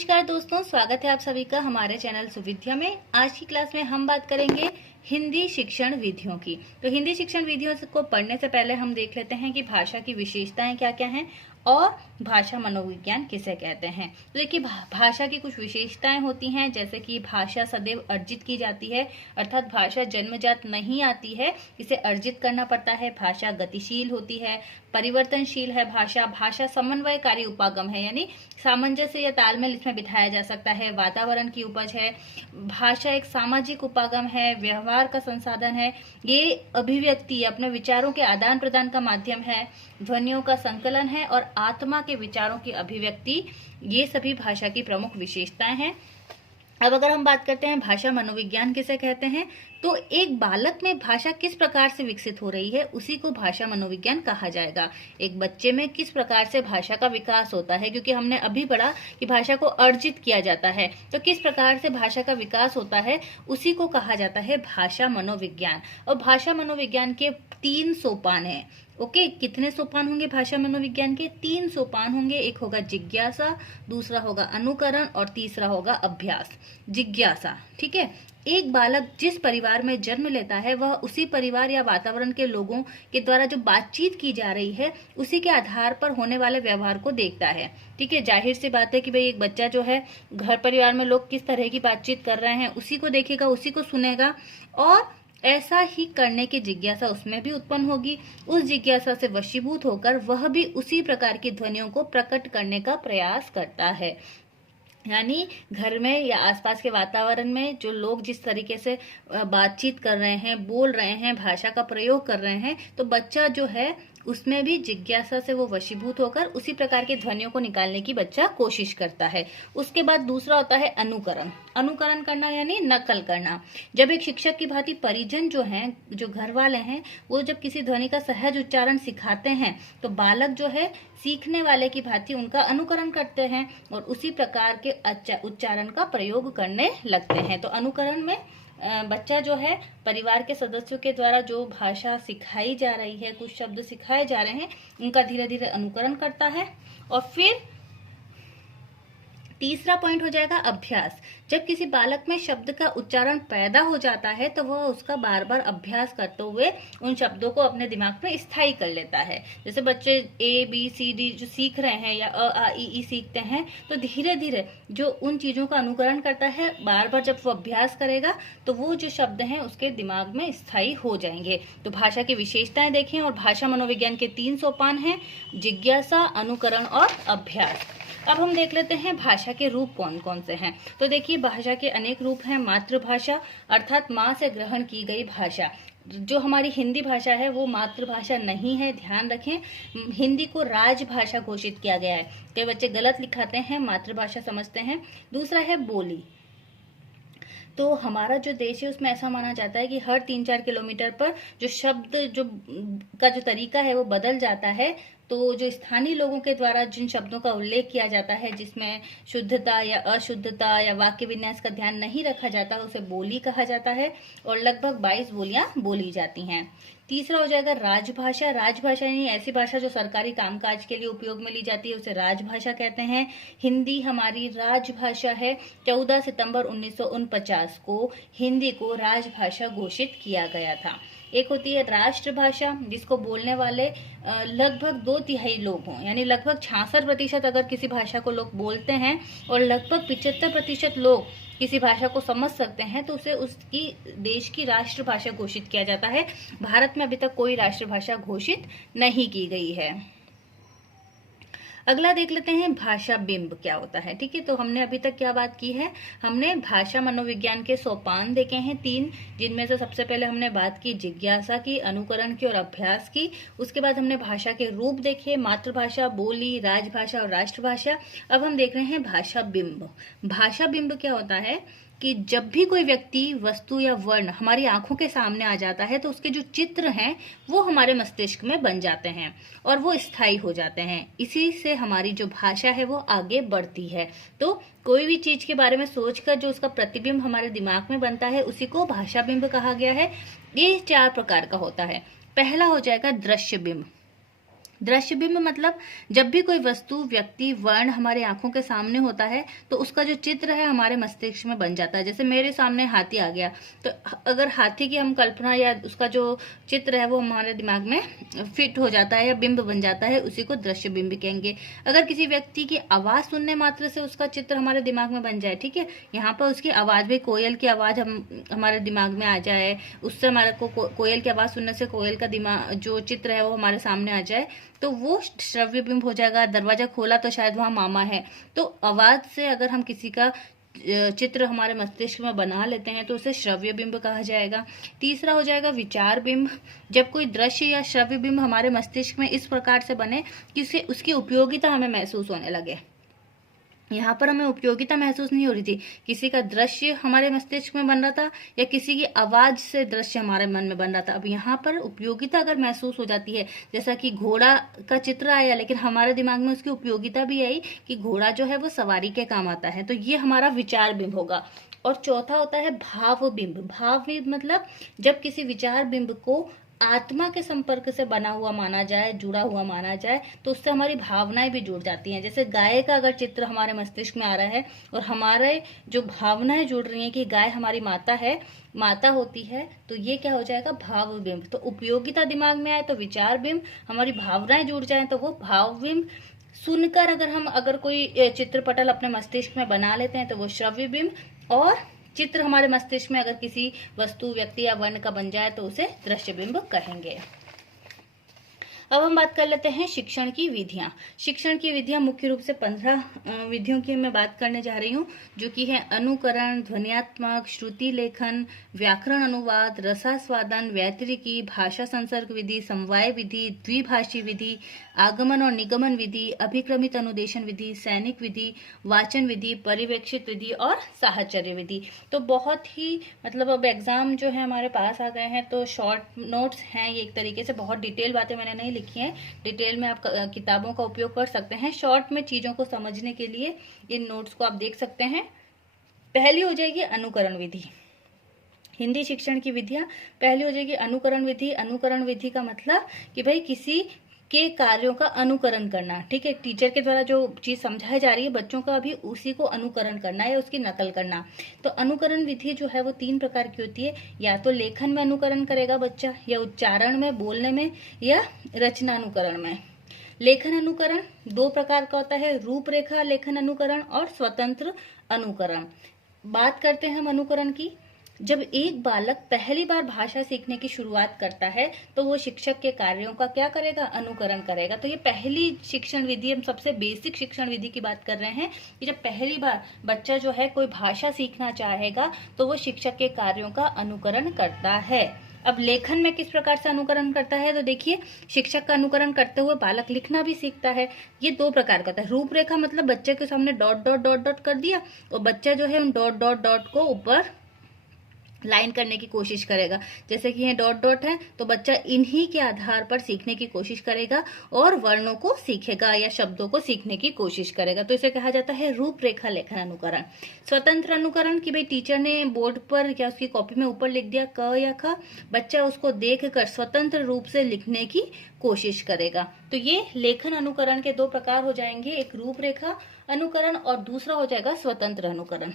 नमस्कार दोस्तों, स्वागत है आप सभी का हमारे चैनल सुविद्या में। आज की क्लास में हम बात करेंगे हिंदी शिक्षण विधियों की। तो हिंदी शिक्षण विधियों को पढ़ने से पहले हम देख लेते हैं कि भाषा की विशेषताएं क्या क्या हैं और भाषा मनोविज्ञान किसे कहते हैं। तो देखिए, भाषा की कुछ विशेषताएं होती हैं, जैसे कि भाषा सदैव अर्जित की जाती है, अर्थात भाषा जन्मजात नहीं आती है, इसे अर्जित करना पड़ता है। भाषा गतिशील होती है, परिवर्तनशील है। भाषा समन्वयकारी उपागम है, यानी सामंजस्य या तालमेल इसमें बिठाया जा सकता है। वातावरण की उपज है। भाषा एक सामाजिक उपागम है, व्यवहार का संसाधन है। ये अभिव्यक्ति अपने विचारों के आदान प्रदान का माध्यम है, ध्वनियों का संकलन है और आत्मा के विचारों की अभिव्यक्ति। ये सभी भाषा की प्रमुख विशेषताएं हैं। अब अगर हम बात करते हैं भाषा मनोविज्ञान किसे कहते हैं, तो एक बालक में भाषा किस प्रकार से विकसित हो रही है उसी को भाषा मनोविज्ञान कहा जाएगा। एक बच्चे में किस प्रकार से भाषा का विकास होता है, क्योंकि हमने अभी पढ़ा कि भाषा को अर्जित किया जाता है, तो किस प्रकार से भाषा का विकास होता है उसी को कहा जाता है भाषा मनोविज्ञान। और भाषा मनोविज्ञान के 3 सोपान हैं। ओके, कितने सोपान होंगे भाषा मनोविज्ञान के? 3 सोपान होंगे। एक होगा जिज्ञासा, दूसरा होगा अनुकरण और तीसरा होगा अभ्यास। जिज्ञासा, ठीक है। एक बालक जिस परिवार में जन्म लेता है वह उसी परिवार या वातावरण के लोगों के द्वारा जो बातचीत की जा रही है उसी के आधार पर होने वाले व्यवहार को देखता है। ठीक है, जाहिर सी बात है कि भाई एक बच्चा जो है घर परिवार में लोग किस तरह की बातचीत कर रहे हैं उसी को देखेगा, उसी को सुनेगा और ऐसा ही करने की जिज्ञासा उसमें भी उत्पन्न होगी। उस जिज्ञासा से वशीभूत होकर वह भी उसी प्रकार की ध्वनियों को प्रकट करने का प्रयास करता है। यानी घर में या आसपास के वातावरण में जो लोग जिस तरीके से बातचीत कर रहे हैं, बोल रहे हैं, भाषा का प्रयोग कर रहे हैं, तो बच्चा जो है उसमें भी जिज्ञासा से वो वशीभूत होकर उसी प्रकार की ध्वनियों को निकालने की बच्चा कोशिश करता है। उसके बाद दूसरा होता है अनुकरण। अनुकरण करना यानी नकल करना। जब एक शिक्षक की भांति परिजन जो हैं, जो घर वाले हैं, वो जब किसी ध्वनि का सहज उच्चारण सिखाते हैं तो बालक जो है सीखने वाले की भांति उनका अनुकरण करते हैं और उसी प्रकार के उच्चारण का प्रयोग करने लगते हैं। तो अनुकरण में बच्चा जो है परिवार के सदस्यों के द्वारा जो भाषा सिखाई जा रही है, कुछ शब्द सिखाए जा रहे हैं, उनका धीरे धीरे अनुकरण करता है। और फिर तीसरा पॉइंट हो जाएगा अभ्यास। जब किसी बालक में शब्द का उच्चारण पैदा हो जाता है तो वह उसका बार बार अभ्यास करते हुए उन शब्दों को अपने दिमाग में स्थायी कर लेता है। जैसे बच्चे ABCD जो सीख रहे हैं या अ सीखते हैं, तो धीरे धीरे जो उन चीजों का अनुकरण करता है, बार बार जब वो अभ्यास करेगा तो वो जो शब्द हैं उसके दिमाग में स्थायी हो जाएंगे। तो भाषा की विशेषताएं देखें और भाषा मनोविज्ञान के 3 सोपान हैं, जिज्ञासा, अनुकरण और अभ्यास। अब हम देख लेते हैं भाषा के रूप कौन कौन से हैं। तो देखिए, भाषा के अनेक रूप हैं। मातृभाषा अर्थात माँ से ग्रहण की गई भाषा। जो हमारी हिंदी भाषा है वो मातृभाषा नहीं है, ध्यान रखें। हिंदी को राजभाषा घोषित किया गया है। कई बच्चे गलत लिखाते हैं, मातृभाषा समझते हैं। दूसरा है बोली। तो हमारा जो देश है उसमें ऐसा माना जाता है कि हर 3-4 किलोमीटर पर जो शब्द का जो तरीका है वो बदल जाता है। तो जो स्थानीय लोगों के द्वारा जिन शब्दों का उल्लेख किया जाता है, जिसमें शुद्धता या अशुद्धता या वाक्य विन्यास का ध्यान नहीं रखा जाता, उसे बोली कहा जाता है और लगभग 22 बोलियां बोली जाती हैं। तीसरा हो जाएगा राजभाषा। राजभाषा यानी ऐसी भाषा जो सरकारी कामकाज के लिए उपयोग में ली जाती है, उसे राजभाषा कहते हैं। हिंदी हमारी राजभाषा है। 14 सितंबर 1949 को हिंदी को राजभाषा घोषित किया गया था। एक होती है राष्ट्रभाषा, जिसको बोलने वाले लगभग 2/3 लोग हों, यानी लगभग 66% अगर किसी भाषा को लोग बोलते हैं और लगभग 75% लोग किसी भाषा को समझ सकते हैं, तो उसे उसकी देश की राष्ट्रभाषा घोषित किया जाता है। भारत में अभी तक कोई राष्ट्रभाषा घोषित नहीं की गई है। अगला देख लेते हैं भाषा बिंब क्या होता है। ठीक है, तो हमने अभी तक क्या बात की है, हमने भाषा मनोविज्ञान के सोपान देखे हैं 3, जिनमें से सबसे पहले हमने बात की जिज्ञासा की, अनुकरण की और अभ्यास की। उसके बाद हमने भाषा के रूप देखे, मातृभाषा, बोली, राजभाषा और राष्ट्रभाषा। अब हम देख रहे हैं भाषा बिंब। भाषा बिंब क्या होता है कि जब भी कोई व्यक्ति, वस्तु या वर्ण हमारी आंखों के सामने आ जाता है तो उसके जो चित्र हैं वो हमारे मस्तिष्क में बन जाते हैं और वो स्थायी हो जाते हैं। इसी से हमारी जो भाषा है वो आगे बढ़ती है। तो कोई भी चीज के बारे में सोचकर जो उसका प्रतिबिंब हमारे दिमाग में बनता है उसी को भाषा बिंब कहा गया है। ये 4 प्रकार का होता है। पहला हो जाएगा दृश्य बिंब। दृश्य बिंब मतलब जब भी कोई वस्तु, व्यक्ति, वर्ण हमारे आंखों के सामने होता है तो उसका जो चित्र है हमारे मस्तिष्क में बन जाता है। जैसे मेरे सामने हाथी आ गया तो अगर हाथी की हम कल्पना या उसका जो चित्र है वो हमारे दिमाग में फिट हो जाता है या बिंब बन जाता है, उसी को दृश्य बिंब कहेंगे। अगर किसी व्यक्ति की आवाज सुनने मात्र से उसका चित्र हमारे दिमाग में बन जाए, ठीक है, यहाँ पर उसकी आवाज भी, कोयल की आवाज हमारे दिमाग में आ जाए, उससे हमारे को कोयल की आवाज सुनने से कोयल का दिमाग जो चित्र है वो हमारे सामने आ जाए, तो वो श्रव्य बिंब हो जाएगा। दरवाजा खोला तो शायद वहां मामा है। तो आवाज से अगर हम किसी का चित्र हमारे मस्तिष्क में बना लेते हैं तो उसे श्रव्य बिंब कहा जाएगा। तीसरा हो जाएगा विचार बिंब। जब कोई दृश्य या श्रव्य बिंब हमारे मस्तिष्क में इस प्रकार से बने कि उसे उसकी उपयोगिता हमें महसूस होने लगे। यहाँ पर हमें उपयोगिता महसूस नहीं हो रही थी, किसी का दृश्य हमारे मस्तिष्क में बन रहा था या किसी की आवाज से दृश्य हमारे मन में बन रहा था। अब यहाँ पर उपयोगिता अगर महसूस हो जाती है, जैसा कि घोड़ा का चित्र आया लेकिन हमारे दिमाग में उसकी उपयोगिता भी आई कि घोड़ा जो है वो सवारी के काम आता है, तो ये हमारा विचार बिंब होगा। और चौथा होता है भाव बिंब। भाव बिंब मतलब जब किसी विचार बिंब को आत्मा के संपर्क से बना हुआ माना जाए, जुड़ा हुआ माना जाए, तो उससे हमारी भावनाएं भी जुड़ जाती हैं। जैसे गाय का अगर चित्र हमारे मस्तिष्क में आ रहा है और हमारे जो भावनाएं जुड़ रही हैं कि गाय हमारी माता है, माता होती है, तो ये क्या हो जाएगा, भाव बिंब। तो उपयोगिता दिमाग में आए तो विचार बिंब, हमारी भावनाएं जुड़ जाए तो वो भाव बिंब। सुनकर अगर कोई चित्रपटल अपने मस्तिष्क में बना लेते हैं तो वो श्रव्य बिंब। और चित्र हमारे मस्तिष्क में अगर किसी वस्तु, व्यक्ति या वर्ण का बन जाए तो उसे दृश्य बिंब कहेंगे। अब हम बात कर लेते हैं शिक्षण की विधियां। शिक्षण की विधियां मुख्य रूप से 15 विधियों की मैं बात करने जा रही हूं, जो कि है अनुकरण, ध्वन्यात्मक, श्रुति लेखन, व्याकरण अनुवाद, रसास्वादन, व्यतिरिकी, भाषा संसर्ग विधि, समवाय विधि, द्विभाषी विधि, आगमन और निगमन विधि, अभिक्रमित अनुदेशन विधि, सैनिक विधि, वाचन विधि, परिवेक्षित विधि और साहचर्य विधि। तो बहुत ही अब एग्जाम जो है हमारे पास आ गए हैं, तो शॉर्ट नोट्स हैं ये, एक तरीके से बहुत डिटेल बातें मैंने नहीं लिखी हैं। डिटेल में आप किताबों का उपयोग कर सकते हैं। शॉर्ट में चीजों को समझने के लिए इन नोट्स को आप देख सकते हैं। पहली हो जाएगी अनुकरण विधि। हिंदी शिक्षण की विधियां पहली हो जाएगी अनुकरण विधि। अनुकरण विधि का मतलब कि भाई किसी के कार्यों का अनुकरण करना, ठीक है, टीचर के द्वारा जो चीज समझाई जा रही है बच्चों का अभी उसी को अनुकरण करना या उसकी नकल करना। तो अनुकरण विधि जो है वो 3 प्रकार की होती है, या तो लेखन में अनुकरण करेगा बच्चा, या उच्चारण में, बोलने में, या रचना अनुकरण में। लेखन अनुकरण 2 प्रकार का होता है, रूपरेखा लेखन अनुकरण और स्वतंत्र अनुकरण। बात करते हैं हम अनुकरण की। जब एक बालक पहली बार भाषा सीखने की शुरुआत करता है तो वो शिक्षक के कार्यों का क्या करेगा, अनुकरण करेगा। तो ये पहली शिक्षण विधि, हम सबसे बेसिक शिक्षण विधि की बात कर रहे हैं कि जब पहली बार बच्चा जो है कोई भाषा सीखना चाहेगा तो वो शिक्षक के कार्यों का अनुकरण करता है। अब लेखन में किस प्रकार से अनुकरण करता है, तो देखिए, शिक्षक का अनुकरण करते हुए बालक लिखना भी सीखता है। ये 2 प्रकार का होता है। रूपरेखा मतलब बच्चे के सामने डॉट डॉट डॉट डॉट कर दिया और बच्चा जो है उन डॉट डॉट डॉट को ऊपर लाइन करने की कोशिश करेगा। जैसे कि ये डॉट डॉट है तो बच्चा इन्हीं के आधार पर सीखने की कोशिश करेगा और वर्णों को सीखेगा या शब्दों को सीखने की कोशिश करेगा। तो इसे कहा जाता है रूपरेखा लेखन अनुकरण। स्वतंत्र अनुकरण कि भाई टीचर ने बोर्ड पर या उसकी कॉपी में ऊपर लिख दिया क या ख, बच्चा उसको देखकर स्वतंत्र रूप से लिखने की कोशिश करेगा। तो ये लेखन अनुकरण के 2 प्रकार हो जाएंगे, एक रूपरेखा अनुकरण और दूसरा हो जाएगा स्वतंत्र अनुकरण।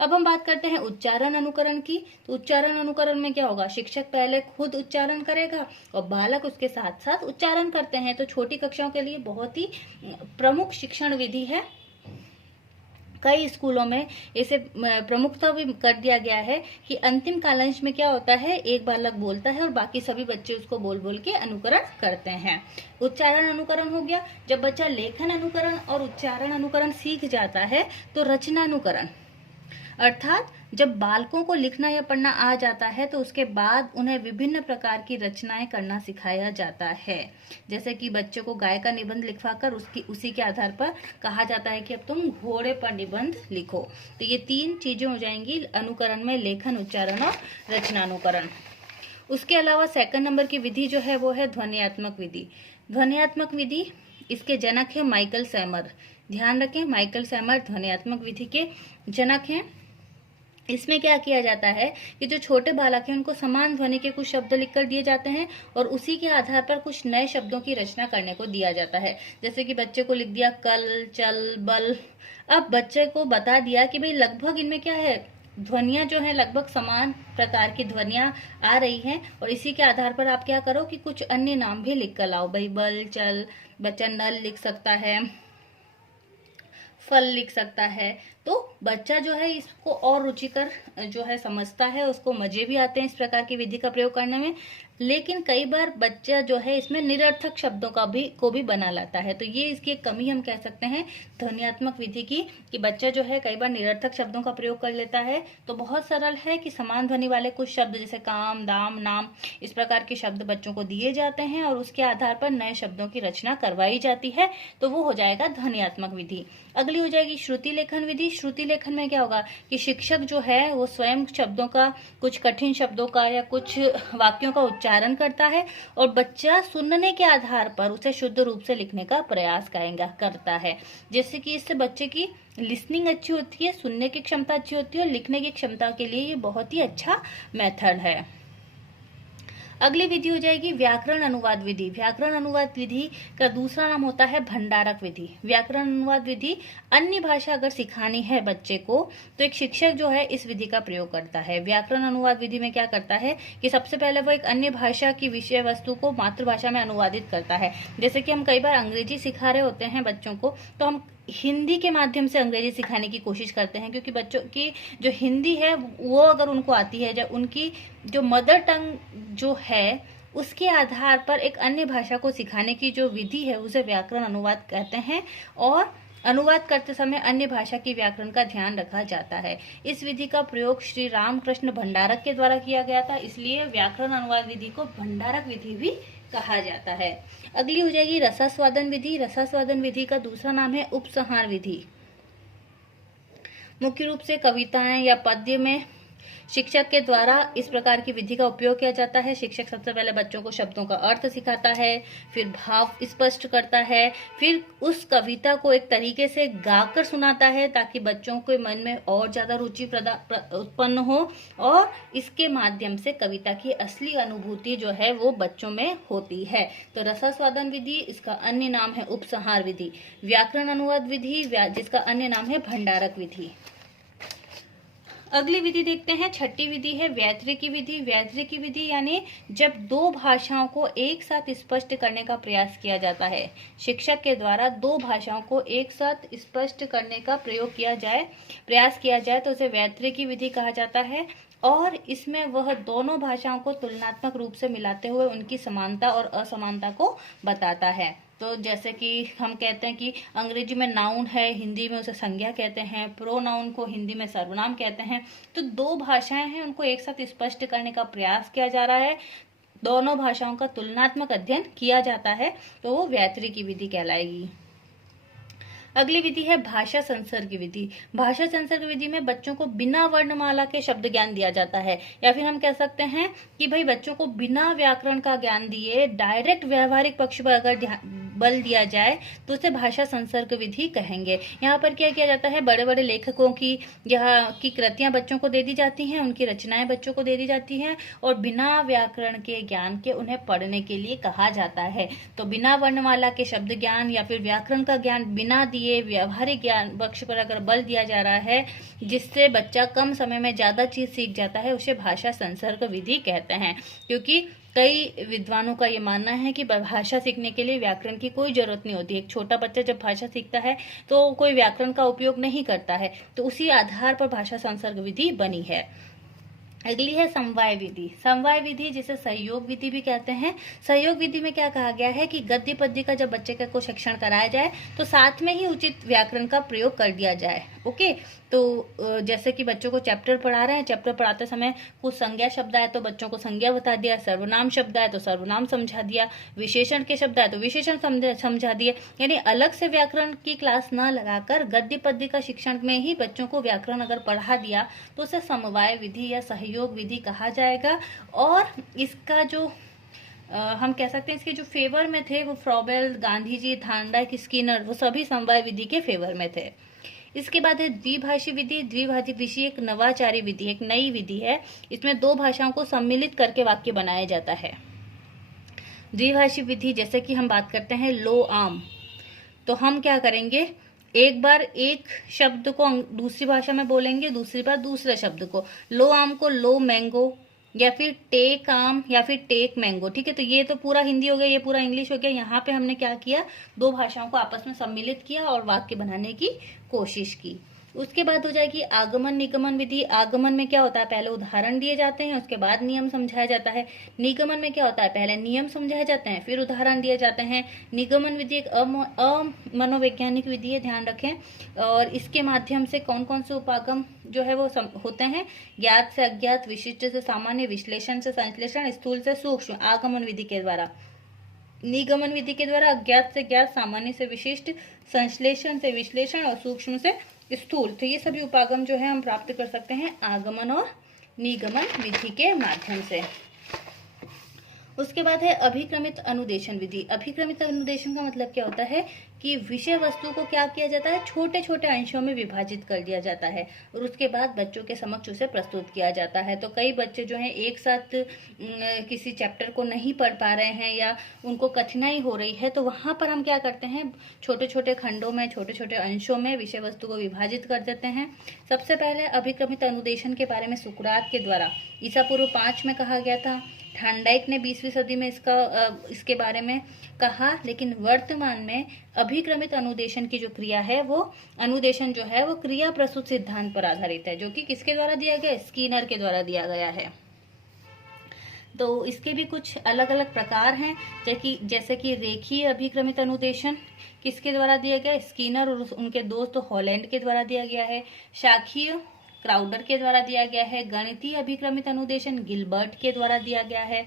अब हम बात करते हैं उच्चारण अनुकरण की। तो उच्चारण अनुकरण में क्या होगा, शिक्षक पहले खुद उच्चारण करेगा और बालक उसके साथ साथ उच्चारण करते हैं। तो छोटी कक्षाओं के लिए बहुत ही प्रमुख शिक्षण विधि है। कई स्कूलों में इसे प्रमुखता भी कर दिया गया है कि अंतिम कालांश में क्या होता है, एक बालक बोलता है और बाकी सभी बच्चे उसको बोल बोल के अनुकरण करते हैं। उच्चारण अनुकरण हो गया। जब बच्चा लेखन अनुकरण और उच्चारण अनुकरण सीख जाता है तो रचना अनुकरण, अर्थात जब बालकों को लिखना या पढ़ना आ जाता है तो उसके बाद उन्हें विभिन्न प्रकार की रचनाएं करना सिखाया जाता है। जैसे कि बच्चों को गाय का निबंध लिखवाकर उसी के आधार पर कहा जाता है कि अब तुम घोड़े पर निबंध लिखो। तो ये 3 चीजें हो जाएंगी अनुकरण में, लेखन, उच्चारण और रचनानुकरण। उसके अलावा 2 नंबर की विधि जो है वो है ध्वन्यात्मक विधि। ध्वन्यात्मक विधि, इसके जनक है माइकल सैमर। ध्यान रखें, माइकल सैमर ध्वन्यात्मक विधि के जनक हैं। इसमें क्या किया जाता है कि जो छोटे बालक हैं उनको समान ध्वनि के कुछ शब्द लिखकर दिए जाते हैं और उसी के आधार पर कुछ नए शब्दों की रचना करने को दिया जाता है। जैसे कि बच्चे को लिख दिया कल, चल, बल। अब बच्चे को बता दिया कि भाई लगभग इनमें क्या है, ध्वनियां जो है लगभग समान प्रकार की ध्वनियां आ रही हैं और इसी के आधार पर आप क्या करो कि कुछ अन्य नाम भी लिख कर लाओ। भाई बल, चल, बच्चा नल लिख सकता है, फल लिख सकता है। तो बच्चा जो है इसको और रुचिकर जो है समझता है, उसको मजे भी आते हैं इस प्रकार की विधि का प्रयोग करने में। लेकिन कई बार बच्चा जो है इसमें निरर्थक शब्दों को भी बना लाता है। तो ये इसकी एक कमी हम कह सकते हैं ध्वन्यात्मक विधि की, कि बच्चा जो है कई बार निरर्थक शब्दों का प्रयोग कर लेता है। तो बहुत सरल है कि समान ध्वनि वाले कुछ शब्द जैसे काम, दाम, नाम, इस प्रकार के शब्द बच्चों को दिए जाते हैं और उसके आधार पर नए शब्दों की रचना करवाई जाती है। तो वो हो जाएगा ध्वन्यात्मक विधि। अगली हो जाएगी श्रुति लेखन विधि। श्रुति लेखन में क्या होगा कि शिक्षक जो है वो स्वयं शब्दों का, कुछ कठिन शब्दों का या कुछ वाक्यों का उच्चारण करता है और बच्चा सुनने के आधार पर उसे शुद्ध रूप से लिखने का प्रयास करता है। जैसे कि इससे बच्चे की लिसनिंग अच्छी होती है, सुनने की क्षमता अच्छी होती है और लिखने की क्षमता के लिए ये बहुत ही अच्छा मेथड है। अगली विधि हो जाएगी व्याकरण अनुवाद विधि। व्याकरण अनुवाद विधि का दूसरा नाम होता है भंडारक विधि। व्याकरण अनुवाद विधि, अन्य भाषा अगर सिखानी है बच्चे को तो एक शिक्षक जो है इस विधि का प्रयोग करता है। व्याकरण अनुवाद विधि में क्या करता है कि सबसे पहले वो एक अन्य भाषा की विषय वस्तु को मातृभाषा में अनुवादित करता है। जैसे कि हम कई बार अंग्रेजी सिखा रहे होते हैं बच्चों को, तो हम हिंदी के माध्यम से अंग्रेजी सिखाने की कोशिश करते हैं, क्योंकि बच्चों की जो हिंदी है वो अगर उनको आती है, जब उनकी जो मदर टंग जो है उसके आधार पर एक अन्य भाषा को सिखाने की जो विधि है उसे व्याकरण अनुवाद कहते हैं और अनुवाद करते समय अन्य भाषा की व्याकरण का ध्यान रखा जाता है। इस विधि का प्रयोग श्री रामकृष्ण भंडारक के द्वारा किया गया था, इसलिए व्याकरण अनुवाद विधि को भंडारक विधि भी कहा जाता है। अगली हो जाएगी रसास्वादन विधि। रसास्वादन विधि का दूसरा नाम है उपसंहार विधि। मुख्य रूप से कविताएं या पद्य में शिक्षक के द्वारा इस प्रकार की विधि का उपयोग किया जाता है। शिक्षक सबसे पहले बच्चों को शब्दों का अर्थ सिखाता है, फिर भाव स्पष्ट करता है, फिर उस कविता को एक तरीके से गाकर सुनाता है ताकि बच्चों के मन में और ज्यादा रुचि उत्पन्न हो और इसके माध्यम से कविता की असली अनुभूति जो है वो बच्चों में होती है। तो रसास्वादन विधि, इसका अन्य नाम है उपसंहार विधि। व्याकरण अनुवाद विधि, जिसका अन्य नाम है भंडारक विधि। अगली विधि देखते हैं, छठी विधि है वैतरिकी विधि। वैतरिकी विधि यानी जब दो भाषाओं को एक साथ स्पष्ट करने का प्रयास किया जाता है। शिक्षक के द्वारा दो भाषाओं को एक साथ स्पष्ट करने का प्रयास किया जाए तो उसे वैतरिकी विधि कहा जाता है और इसमें वह दोनों भाषाओं को तुलनात्मक रूप से मिलाते हुए उनकी समानता और असमानता को बताता है। तो जैसे कि हम कहते हैं कि अंग्रेजी में नाउन है, हिंदी में उसे संज्ञा कहते हैं, प्रोनाउन को हिंदी में सर्वनाम कहते हैं। तो दो भाषाएं हैं, उनको एक साथ स्पष्ट करने का प्रयास किया जा रहा है, दोनों भाषाओं का तुलनात्मक अध्ययन किया जाता है, तो वो वैतरिकी विधि कहलाएगी। अगली विधि है भाषा संसर्ग विधि। भाषा संसर्ग विधि में बच्चों को बिना वर्णमाला के शब्द ज्ञान दिया जाता है, या फिर हम कह सकते हैं कि भाई बच्चों को बिना व्याकरण का ज्ञान दिए डायरेक्ट व्यवहारिक पक्ष पर अगर बल दिया जाए तो उसे भाषा संसर्ग विधि कहेंगे। यहाँ पर क्या किया जाता है, बड़े बड़े लेखकों की कृतियां बच्चों को दे दी जाती हैं, उनकी रचनाएं बच्चों को दे दी जाती हैं और बिना व्याकरण के ज्ञान के उन्हें पढ़ने के लिए कहा जाता है। तो बिना वर्णमाला के शब्द ज्ञान या फिर व्याकरण का ज्ञान बिना दिए व्यवहारिक ज्ञान पक्ष पर अगर बल दिया जा रहा है, जिससे बच्चा कम समय में ज्यादा चीज सीख जाता है, उसे भाषा संसर्ग विधि कहते हैं। क्योंकि कई विद्वानों का ये मानना है कि भाषा सीखने के लिए व्याकरण की कोई जरूरत नहीं होती। एक छोटा बच्चा जब भाषा सीखता है तो कोई व्याकरण का उपयोग नहीं करता है, तो उसी आधार पर भाषा संसर्ग विधि बनी है। अगली है समवाय विधि। समवाय विधि जिसे सहयोग विधि भी कहते हैं। सहयोग विधि में क्या कहा गया है कि गद्य पद्य का जब बच्चे का को शिक्षण कराया जाए तो साथ में ही उचित व्याकरण का प्रयोग कर दिया जाए। ओके, तो जैसे कि बच्चों को चैप्टर पढ़ा रहे हैं, चैप्टर पढ़ाते समय कुछ संज्ञा शब्द आए तो बच्चों को संज्ञा बता दिया, सर्वनाम शब्द आए तो सर्वनाम समझा दिया, विशेषण के शब्द आए तो विशेषण समझा दिए। यानी अलग से व्याकरण की क्लास न लगाकर गद्य पद्य का शिक्षण में ही बच्चों को व्याकरण अगर पढ़ा दिया तो उसे समवाय विधि या सहयोग विधि कहा जाएगा। और इसका जो हम कह सकते हैं इसके जो फेवर में थे वो Froebel, Gandhi ji, Thorndike, Skinner, वो सभी समवाय विधि के फेवर में थे। इसके बाद है द्विभाषी विधि। द्विभाषी विधि एक नवाचारी विधि, एक नई विधि है। इसमें दो भाषाओं को सम्मिलित करके वाक्य बनाया जाता है। द्विभाषी विधि जैसे कि हम बात करते हैं लो आम, तो हम क्या करेंगे, एक बार एक शब्द को दूसरी भाषा में बोलेंगे, दूसरी बार दूसरे शब्द को। लो आम को लो मैंगो, या फिर टेक आम, या फिर टेक मैंगो। ठीक है, तो ये तो पूरा हिंदी हो गया, ये पूरा इंग्लिश हो गया। यहाँ पे हमने क्या किया, दो भाषाओं को आपस में सम्मिलित किया और वाक्य बनाने की कोशिश की। उसके बाद हो जाएगी आगमन निगमन विधि। आगमन में क्या होता है, पहले उदाहरण दिए जाते हैं, उसके बाद नियम समझाया जाता है। निगमन में क्या होता है, पहले नियम समझाए जाते हैं, फिर उदाहरण दिए जाते हैं। निगमन विधि एक अमनोवैज्ञानिक विधि है, ध्यान रखें। और इसके माध्यम से कौन कौन से उपागम जो है वो होते हैं, ज्ञात से अज्ञात, विशिष्ट से सामान्य, विश्लेषण से संश्लेषण, स्थूल से सूक्ष्म। आगमन विधि के द्वारा, निगमन विधि के द्वारा अज्ञात से ज्ञात, सामान्य से विशिष्ट, संश्लेषण से विश्लेषण और सूक्ष्म से स्थूल। तो ये सभी उपागम जो है हम प्राप्त कर सकते हैं आगमन और निगमन विधि के माध्यम से। उसके बाद है अभिक्रमित अनुदेशन विधि। अभिक्रमित अनुदेशन का मतलब क्या होता है कि विषय वस्तु को क्या किया जाता है, छोटे छोटे अंशों में विभाजित कर दिया जाता है और उसके बाद बच्चों के समक्ष उसे प्रस्तुत किया जाता है। तो कई बच्चे जो हैं एक साथ किसी चैप्टर को नहीं पढ़ पा रहे हैं या उनको कठिनाई हो रही है, तो वहां पर हम क्या करते हैं, छोटे छोटे खंडों में, छोटे छोटे अंशों में विषय वस्तु को विभाजित कर देते हैं। सबसे पहले अभिक्रमित अनुदेशन के बारे में सुकरात के द्वारा ईसा पूर्व 5 में कहा गया था। थांडाइक ने 20वीं सदी में इसके बारे में कहा, लेकिन वर्तमान में अभिक्रमित अनुदेशन की जो क्रिया है, वो अनुदेशन जो है वो क्रिया प्रस्तुत सिद्धांत पर आधारित है, जो कि किसके द्वारा दिया गया, स्किनर के द्वारा दिया गया है। तो इसके भी कुछ अलग अलग प्रकार हैं, जैसे कि रेखीय अभिक्रमित अनुदेशन किसके द्वारा दिया गया, स्किनर और उनके दोस्त हॉलैंड के द्वारा दिया गया है। शाखीय क्राउडर के द्वारा दिया गया है। गणितीय अभिक्रमित अनुदेशन गिलबर्ट के द्वारा दिया गया है।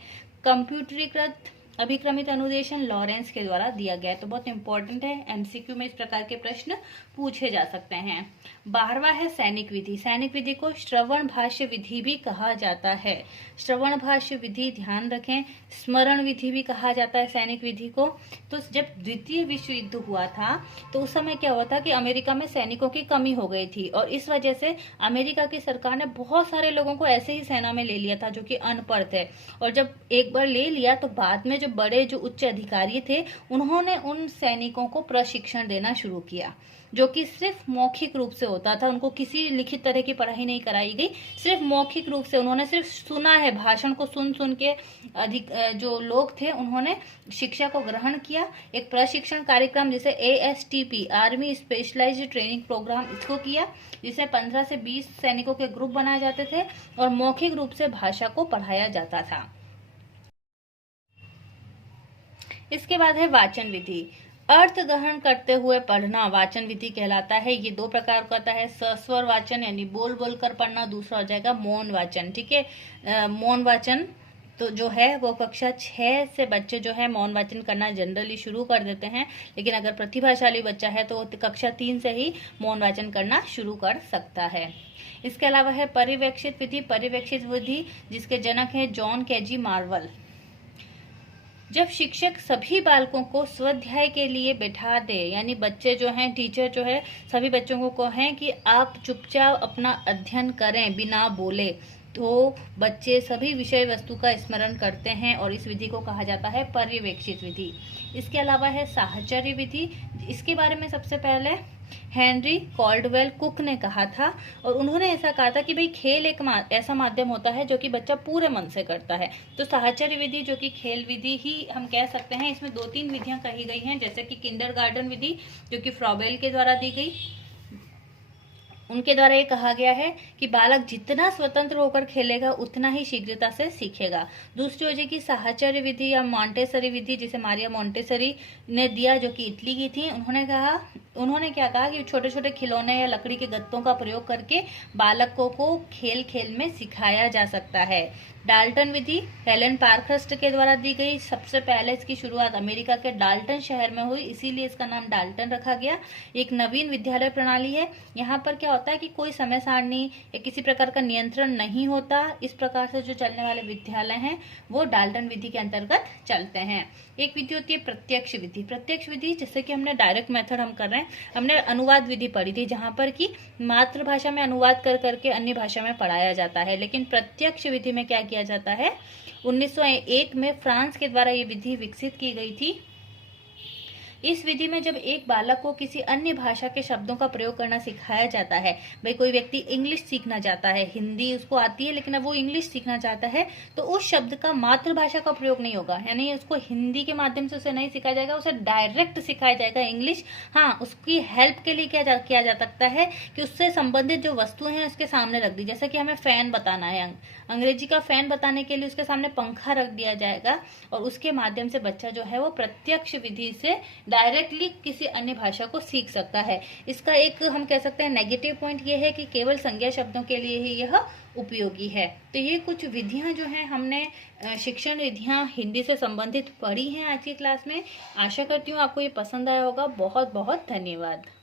कंप्यूटरीकृत अभिक्रमित अनुदेशन लॉरेंस के द्वारा दिया गया है। तो बहुत इंपॉर्टेंट है, एमसीक्यू में इस प्रकार के प्रश्न पूछे जा सकते हैं। 12वां है सैनिक विधि। सैनिक विधि को श्रवण भाष्य विधि भी कहा जाता है। श्रवण भाष्य विधि, ध्यान रखें, स्मरण विधि भी कहा जाता है सैनिक विधि को। तो जब द्वितीय विश्व युद्ध हुआ था तो उस समय क्या हुआ था कि अमेरिका में सैनिकों की कमी हो गई थी और इस वजह से अमेरिका की सरकार ने बहुत सारे लोगों को ऐसे ही सेना में ले लिया था जो कि अनपढ़ थे। और जब एक बार ले लिया तो बाद में जो उच्च अधिकारी थे, उन्होंने उन सैनिकों को प्रशिक्षण देना शुरू किया, जो कि सिर्फ मौखिक रूप से होता था। उनको किसी लिखित तरह की पढ़ाई नहीं कराई गई, सिर्फ मौखिक रूप से उन्होंने सिर्फ सुना है, भाषण को सुन सुन के जो लोग थे उन्होंने शिक्षा को ग्रहण किया। एक प्रशिक्षण कार्यक्रम जिसे ASTP, army specialised training programme, इसको किया, जिसे 15 से 20 सैनिकों के ग्रुप बनाए जाते थे और मौखिक रूप से भाषा को पढ़ाया जाता था। इसके बाद है वाचन विधि। अर्थ ग्रहण करते हुए पढ़ना वाचन विधि कहलाता है। ये दो प्रकार का होता है, सस्वर वाचन यानी बोल बोल कर पढ़ना, दूसरा हो जाएगा मौन वाचन। ठीक है, मौन वाचन तो जो है वो कक्षा 6 से बच्चे जो है मौन वाचन करना जनरली शुरू कर देते हैं, लेकिन अगर प्रतिभाशाली बच्चा है तो कक्षा 3 से ही मौन वाचन करना शुरू कर सकता है। इसके अलावा है पर्यवेक्षित विधि। पर्यवेक्षित विधि जिसके जनक है जॉन कैजी मार्वल। जब शिक्षक सभी बालकों को स्वाध्याय के लिए बैठा दे, यानी बच्चे जो हैं, टीचर जो है सभी बच्चों को कहें कि आप चुपचाप अपना अध्ययन करें बिना बोले, तो बच्चे सभी विषय वस्तु का स्मरण करते हैं और इस विधि को कहा जाता है पर्यवेक्षित विधि। इसके अलावा है साहचर्य विधि। इसके बारे में सबसे पहले हेनरी कॉल्डवेल कुक ने कहा था और उन्होंने ऐसा कहा था कि भाई खेल एक ऐसा माध्यम होता है जो कि बच्चा पूरे मन से करता है। तो साहचर्य विधि जो कि खेल विधि ही हम कह सकते हैं, इसमें 2-3 विधियां कही गई हैं, जैसे कि किंडरगार्टन विधि जो कि फ्रॉबेल के द्वारा दी गई। उनके द्वारा ये कहा गया है कि बालक जितना स्वतंत्र होकर खेलेगा उतना ही शीघ्रता से सीखेगा। दूसरी हो जाएगी साहचर्य विधि या मॉन्टेसरी विधि, जिसे मारिया मॉन्टेसरी ने दिया जो कि इटली की थी। उन्होंने क्या कहा कि छोटे छोटे खिलौने या लकड़ी के गत्तों का प्रयोग करके बालकों को खेल खेल में सिखाया जा सकता है। डाल्टन विधि हेलेन पार्कहर्स्ट के द्वारा दी गई। सबसे पहले इसकी शुरुआत अमेरिका के डाल्टन शहर में हुई, इसीलिए इसका नाम डाल्टन रखा गया। एक नवीन विद्यालय प्रणाली है। यहाँ पर क्या होता है कि कोई समय सारणी या किसी प्रकार का नियंत्रण नहीं होता। इस प्रकार से जो चलने वाले विद्यालय हैं वो डाल्टन विधि के अंतर्गत चलते हैं। एक विधि होती है प्रत्यक्ष विधि। प्रत्यक्ष विधि जैसे कि हमने डायरेक्ट मेथड हम कर रहे हैं, है, हमने अनुवाद विधि पढ़ी थी, जहाँ पर कि मातृभाषा में अनुवाद कर करके अन्य भाषा में पढ़ाया जाता है। लेकिन प्रत्यक्ष विधि में क्या किया जाता है, 1901 में फ्रांस के द्वारा ये विधि विकसित की गई थी। इस विधि में जब एक बालक को किसी अन्य भाषा के शब्दों का प्रयोग करना सिखाया जाता है, भाई कोई व्यक्ति इंग्लिश सीखना चाहता है, हिंदी उसको आती है लेकिन अब वो इंग्लिश सीखना चाहता है, तो उस शब्द का मातृभाषा का प्रयोग नहीं होगा, यानी उसको हिंदी के माध्यम से उसे नहीं सिखाया जाएगा, उसे डायरेक्ट सिखाया जाएगा इंग्लिश। हाँ, उसकी हेल्प के लिए क्या किया जा सकता है कि उससे संबंधित जो वस्तुएं हैं उसके सामने रख दी, जैसे कि हमें फैन बताना है, अंग्रेजी का फैन बताने के लिए उसके सामने पंखा रख दिया जाएगा, और उसके माध्यम से बच्चा जो है वो प्रत्यक्ष विधि से डायरेक्टली किसी अन्य भाषा को सीख सकता है। इसका एक हम कह सकते हैं नेगेटिव पॉइंट ये है कि केवल संज्ञा शब्दों के लिए ही यह उपयोगी है। तो ये कुछ विधियां जो हैं हमने शिक्षण विधियां हिंदी से संबंधित पढ़ी हैं आज की क्लास में। आशा करती हूँ आपको ये पसंद आया होगा। बहुत बहुत धन्यवाद।